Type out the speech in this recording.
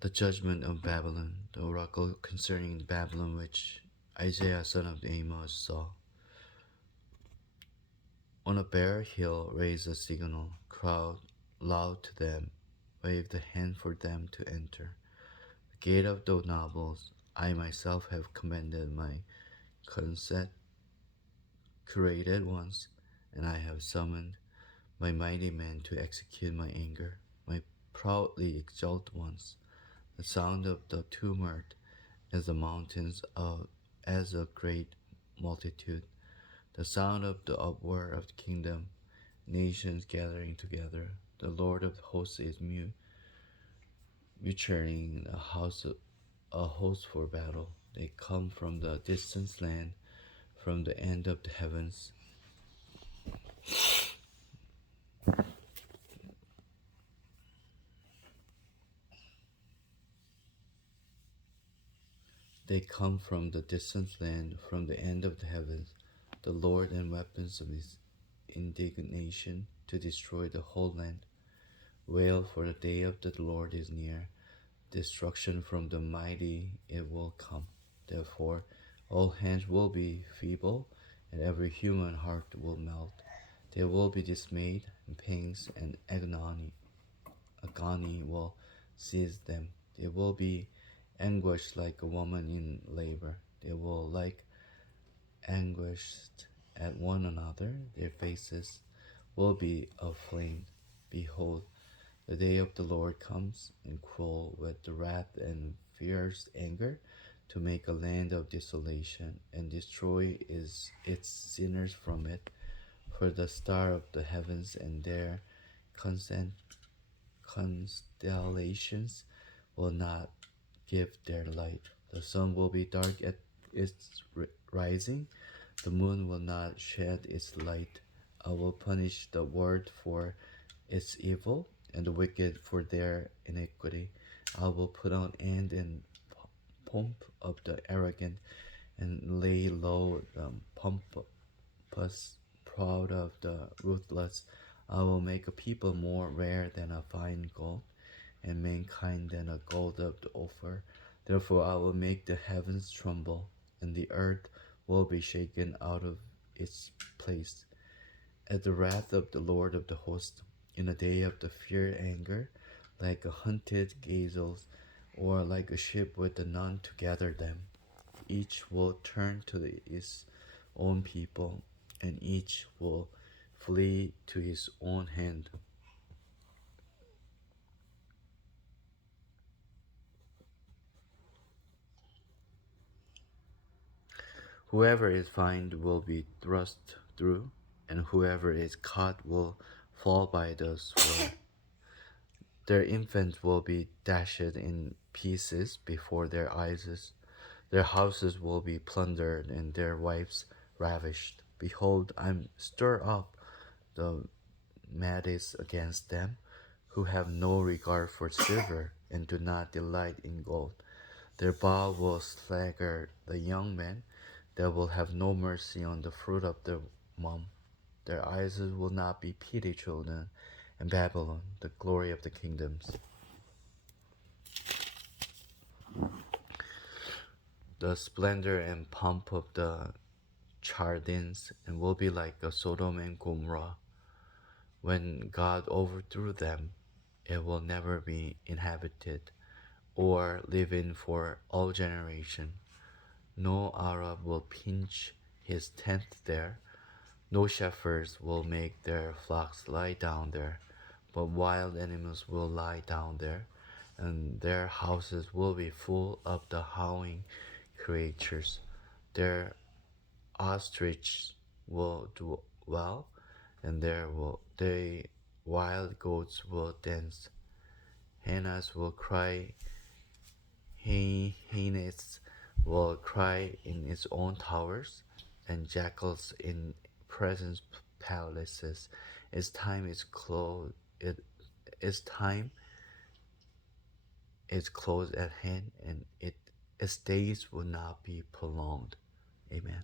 The judgment of Babylon, the oracle concerning Babylon which Isaiah son of Amos saw. On a bare hill raise a signal, crowd loud to them, wave the hand for them to enter. The gate of the nobles, I myself have commanded my consecrated ones, and I have summoned my mighty men to execute my anger, my proudly exalted ones. The sound of the tumult as the mountains as a great multitude. The sound of the uproar of the kingdom, nations gathering together. The Lord of hosts is muturing a host for battle. They come from the distant land, from the end of the heavens. They come from the distant land, from the end of the heavens, the Lord and weapons of his indignation to destroy the whole land. Wail, for the day of the Lord is near. Destruction from the mighty it will come. Therefore, all hands will be feeble, and every human heart will melt. They will be dismayed, and pangs and agony will seize them. They will be anguished like a woman in labor. They will like anguished at one another. Their faces will be aflame. Behold, the day of the Lord comes, and cruel with the wrath and fierce anger, to make a land of desolation, and destroy its sinners from it. For the star of the heavens and their constellations will not give their light. The sun will be dark at its rising. The moon will not shed its light. I will punish the world for its evil, and the wicked for their iniquity. I will put an end in pomp of the arrogant, and lay low the pompous proud of the ruthless. I will make a people more rare than a fine gold, and mankind than a gold of the Ophir. Therefore I will make the heavens tremble, and the earth will be shaken out of its place. At the wrath of the Lord of the hosts, in a day of the fierce anger, like a hunted gazelle, or like a ship with none to gather them. Each will turn to his own people, and each will flee to his own hand. Whoever is found will be thrust through, and whoever is caught will fall by the sword. Their infants will be dashed in pieces before their eyes. Their houses will be plundered, and their wives ravished. Behold, I stir up the Medes against them, who have no regard for silver, and do not delight in gold. Their bow will stagger the young men. They will have no mercy on the fruit of the womb. Their eyes will not be pity children, and Babylon, the glory of the kingdoms. The splendor and pomp of the Chaldeans, and will be like a Sodom and Gomorrah. When God overthrew them, it will never be inhabited, or live in for all generation. No Arab will pitch his tent there. No shepherds will make their flocks lie down there, but wild animals will lie down there, and their houses will be full of the howling creatures. Their ostriches will do well, and they wild goats will dance. Hyenas will cry. Hyenas will cry in its own towers, and jackals in present palaces. Its time is close. Its time is close at hand, and its days will not be prolonged. Amen.